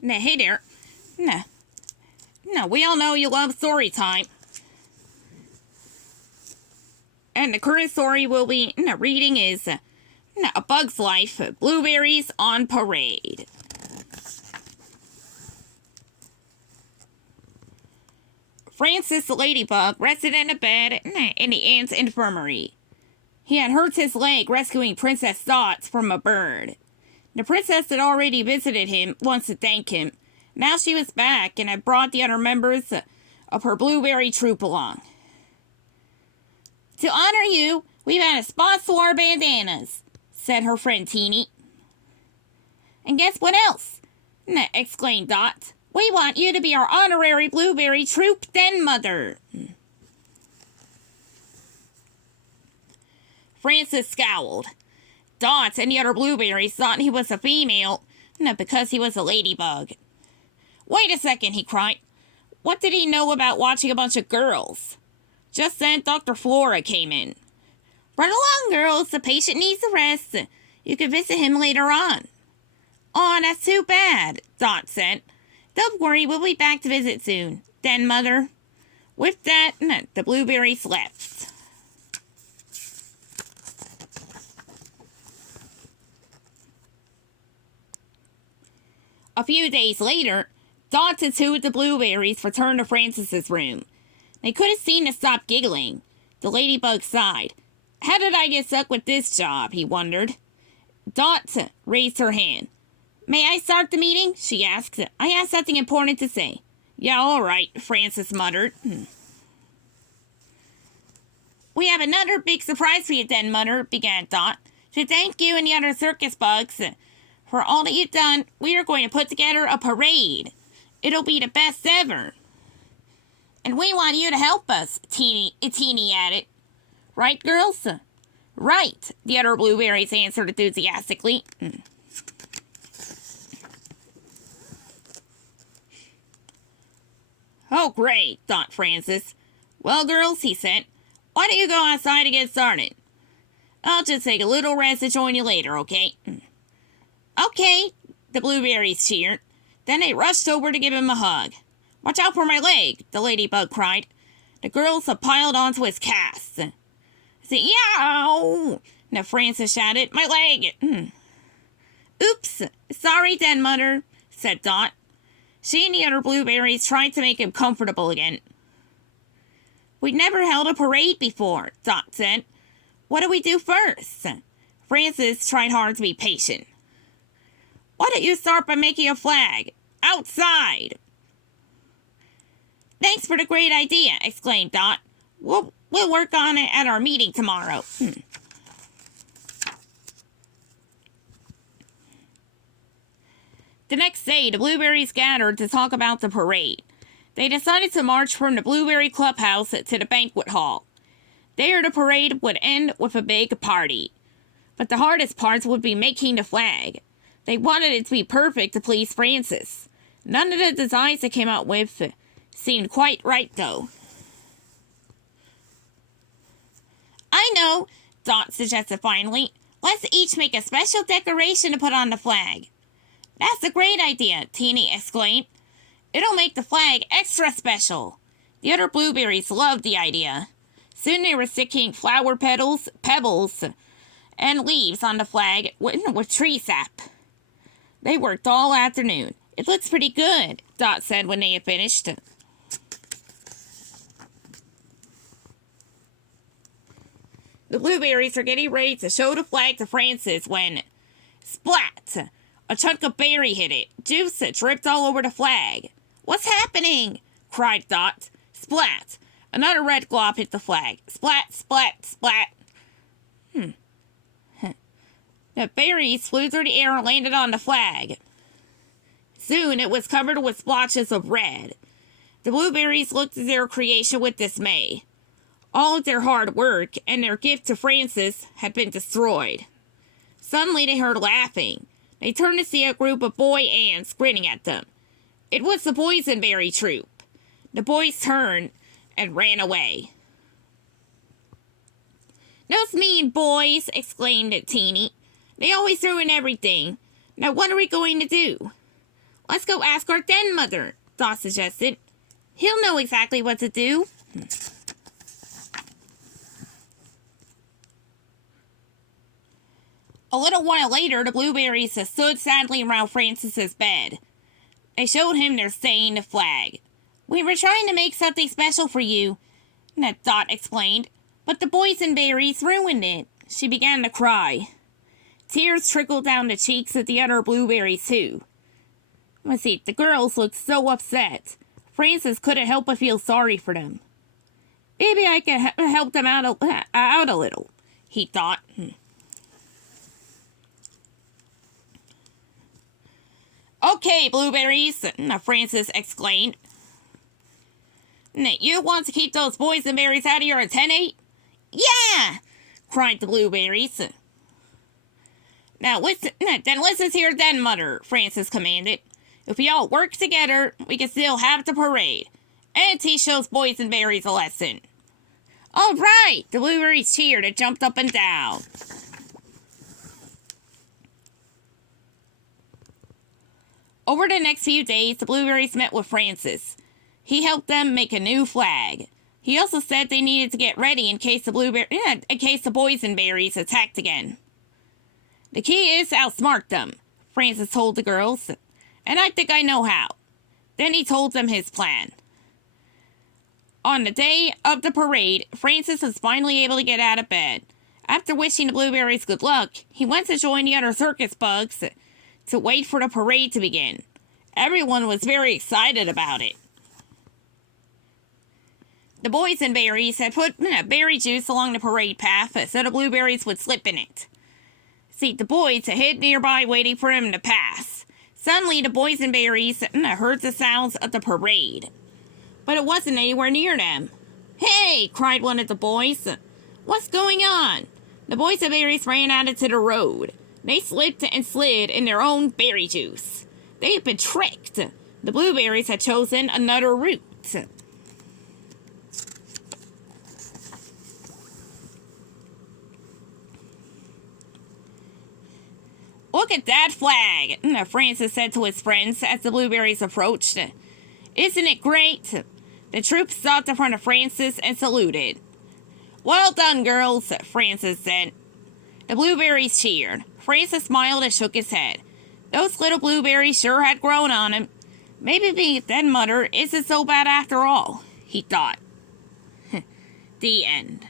Hey there. We all know you love story time. And the current story we'll be reading is A Bug's Life, Blueberries on Parade. Francis the ladybug rested in a bed in the ants' infirmary. He had hurt his leg rescuing Princess Dots from a bird. The princess had already visited him once to thank him. Now she was back and had brought the other members of her blueberry troop along. To honor you, we've added spots to our bandanas, said her friend Teeny. And guess what else? Exclaimed Dot. We want you to be our honorary blueberry troop den mother. Francis scowled. Dot and the other blueberries thought he was a female, because he was a ladybug. Wait a second, he cried. What did he know about watching a bunch of girls? Just then, Dr. Flora came in. Run along, girls. The patient needs a rest. You can visit him later on. Aw, that's too bad, Dot said. Don't worry, we'll be back to visit soon. Den mother. With that, the blueberries left. A few days later, Dot and two of the blueberries returned to Francis's room. They couldn't seem to stop giggling. The ladybug sighed. How did I get stuck with this job, he wondered. Dot raised her hand. May I start the meeting? She asked. I have something important to say. Yeah, all right, Francis muttered. We have another big surprise for you, Den Mother, began Dot. To thank you and the other circus bugs for all that you've done, we are going to put together a parade. It'll be the best ever. And we want you to help us, Teeny added. Right, girls? Right, the other blueberries answered enthusiastically. Oh, great, thought Francis. Well, girls, he said, why don't you go outside and get started? I'll just take a little rest to join you later, okay? Okay, the blueberries cheered. Then they rushed over to give him a hug. Watch out for my leg, the ladybug cried. The girls had piled onto his cast. Yow! Now Francis shouted, my leg! Oops, sorry, Den Mother, said Dot. She and the other blueberries tried to make him comfortable again. We'd never held a parade before, Dot said. What do we do first? Francis tried hard to be patient. Why don't you start by making a flag? Outside! Thanks for the great idea, exclaimed Dot. We'll work on it at our meeting tomorrow. The next day, the blueberries gathered to talk about the parade. They decided to march from the Blueberry Clubhouse to the banquet hall. There, the parade would end with a big party. But the hardest part would be making the flag. They wanted it to be perfect to please Francis. None of the designs they came out with seemed quite right, though. I know, Dot suggested finally. Let's each make a special decoration to put on the flag. That's a great idea, Teeny exclaimed. It'll make the flag extra special. The other blueberries loved the idea. Soon they were sticking flower petals, pebbles, and leaves on the flag with tree sap. They worked all afternoon. It looks pretty good, Dot said when they had finished. The blueberries were getting ready to show the flag to Francis when, splat! A chunk of berry hit it. Juice dripped all over the flag. What's happening? Cried Dot. Splat! Another red glob hit the flag. Splat, splat, splat. The berries flew through the air and landed on the flag. Soon it was covered with splotches of red. The blueberries looked at their creation with dismay. All of their hard work and their gift to Francis had been destroyed. Suddenly they heard laughing. They turned to see a group of boy ants grinning at them. It was the boysenberry troop. The boys turned and ran away. Those mean boys, exclaimed Teeny. They always ruin everything. Now what are we going to do? Let's go ask our den mother, Dot suggested. He'll know exactly what to do. A little while later, the blueberries stood sadly around Francis's bed. They showed him their stained flag. We were trying to make something special for you, Dot explained, but the boysenberries ruined it. She began to cry. Tears trickled down the cheeks of the other blueberries, too. Let's see, the girls looked so upset. Francis couldn't help but feel sorry for them. Maybe I can help them out a little, he thought. Okay, blueberries, Francis exclaimed. You want to keep those boysenberries out of your antennae? Yeah! Cried the blueberries. Now then listen to your den mother, Francis commanded. If we all work together, we can still have the parade. And teach those boysenberries a lesson. All right! The blueberries cheered and jumped up and down. Over the next few days, the blueberries met with Francis. He helped them make a new flag. He also said they needed to get ready in case the boysenberries attacked again. The key is to outsmart them, Francis told the girls, and I think I know how. Then he told them his plan. On the day of the parade, Francis was finally able to get out of bed. After wishing the blueberries good luck, he went to join the other circus bugs to wait for the parade to begin. Everyone was very excited about it. The boysenberries had put berry juice along the parade path so the blueberries would slip in it. See, the boys had hid nearby waiting for him to pass. Suddenly, the boysenberries heard the sounds of the parade. But it wasn't anywhere near them. Hey! Cried one of the boys. What's going on? The boysenberries ran out into the road. They slipped and slid in their own berry juice. They had been tricked. The blueberries had chosen another route. Look at that flag, Francis said to his friends as the blueberries approached. Isn't it great? The troops stopped in front of Francis and saluted. Well done, girls, Francis said. The blueberries cheered. Francis smiled and shook his head. Those little blueberries sure had grown on him. Maybe being a den mother isn't so bad after all, he thought. The end.